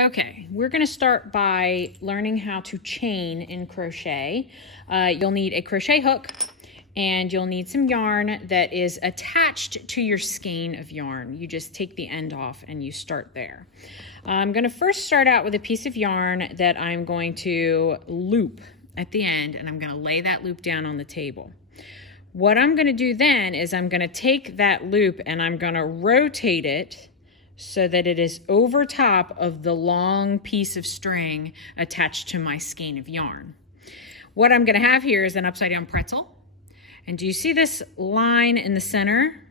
Okay, we're going to start by learning how to chain in crochet. You'll need a crochet hook and you'll need some yarn that is attached to your skein of yarn. You just take the end off and you start there. I'm going to first start out with a piece of yarn that I'm going to loop at the end, and I'm going to lay that loop down on the table. What I'm going to do then is I'm going to take that loop and I'm going to rotate it so that it is over top of the long piece of string attached to my skein of yarn. What I'm going to have here is an upside down pretzel. And do you see this line in the center?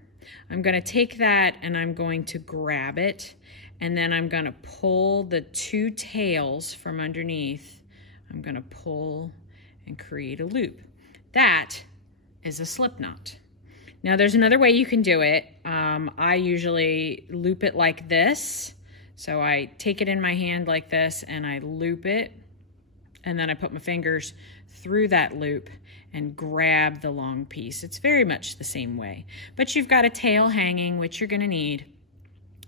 I'm going to take that and I'm going to grab it, and then I'm going to pull the two tails from underneath. I'm going to pull and create a loop. That is a slip knot. Now there's another way you can do it. I usually loop it like this. So I take it in my hand like this and I loop it, and then I put my fingers through that loop and grab the long piece. It's very much the same way, but you've got a tail hanging, which you're going to need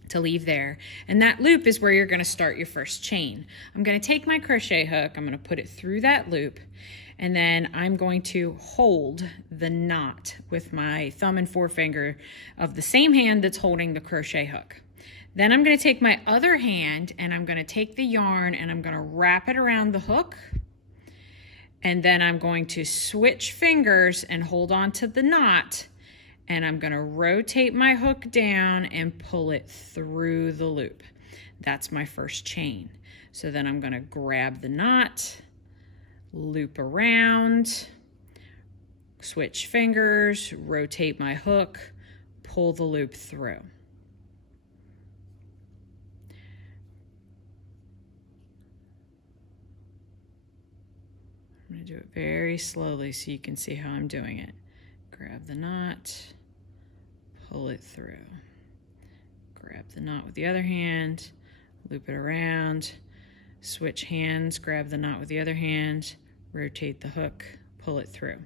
to leave there. And that loop is where you're going to start your first chain. I'm going to take my crochet hook, I'm going to put it through that loop, and then I'm going to hold the knot with my thumb and forefinger of the same hand that's holding the crochet hook. Then I'm going to take my other hand and I'm going to take the yarn and I'm going to wrap it around the hook. And then I'm going to switch fingers and hold on to the knot, and I'm going to rotate my hook down and pull it through the loop. That's my first chain. So then I'm going to grab the knot, loop around, switch fingers, rotate my hook, pull the loop through. I'm going to do it very slowly so you can see how I'm doing it. Grab the knot, pull it through. Grab the knot with the other hand, loop it around, switch hands, grab the knot with the other hand, rotate the hook, pull it through.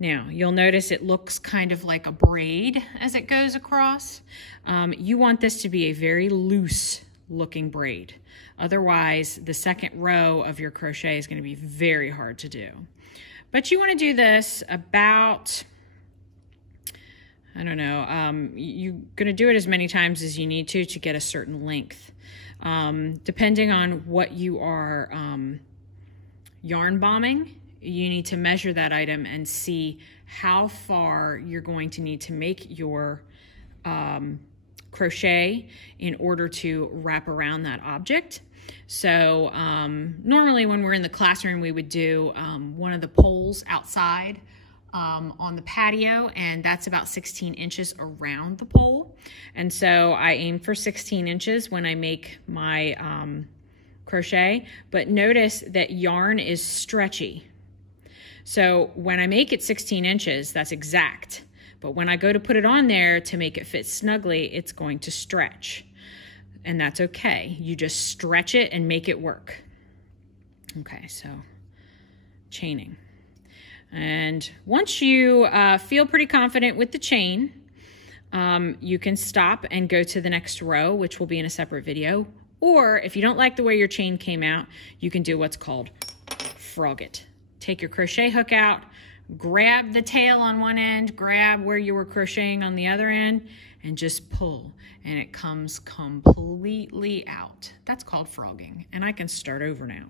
Now, you'll notice it looks kind of like a braid as it goes across. You want this to be a very loose looking braid. Otherwise, the second row of your crochet is going to be very hard to do. But you want to do this about, I don't know, you're going to do it as many times as you need to get a certain length. Depending on what you are yarn bombing, you need to measure that item and see how far you're going to need to make your crochet in order to wrap around that object. So normally when we're in the classroom, we would do one of the poles outside on the patio, and that's about 16 inches around the pole. And so I aim for 16 inches when I make my crochet, but notice that yarn is stretchy. So when I make it 16 inches, that's exact. But when I go to put it on there to make it fit snugly, it's going to stretch. And that's okay. You just stretch it and make it work. Okay, so chaining. And once you feel pretty confident with the chain, you can stop and go to the next row, which will be in a separate video. Or if you don't like the way your chain came out, you can do what's called frog it. Take your crochet hook out, grab the tail on one end, grab where you were crocheting on the other end, and just pull, and it comes completely out. That's called frogging, and I can start over now.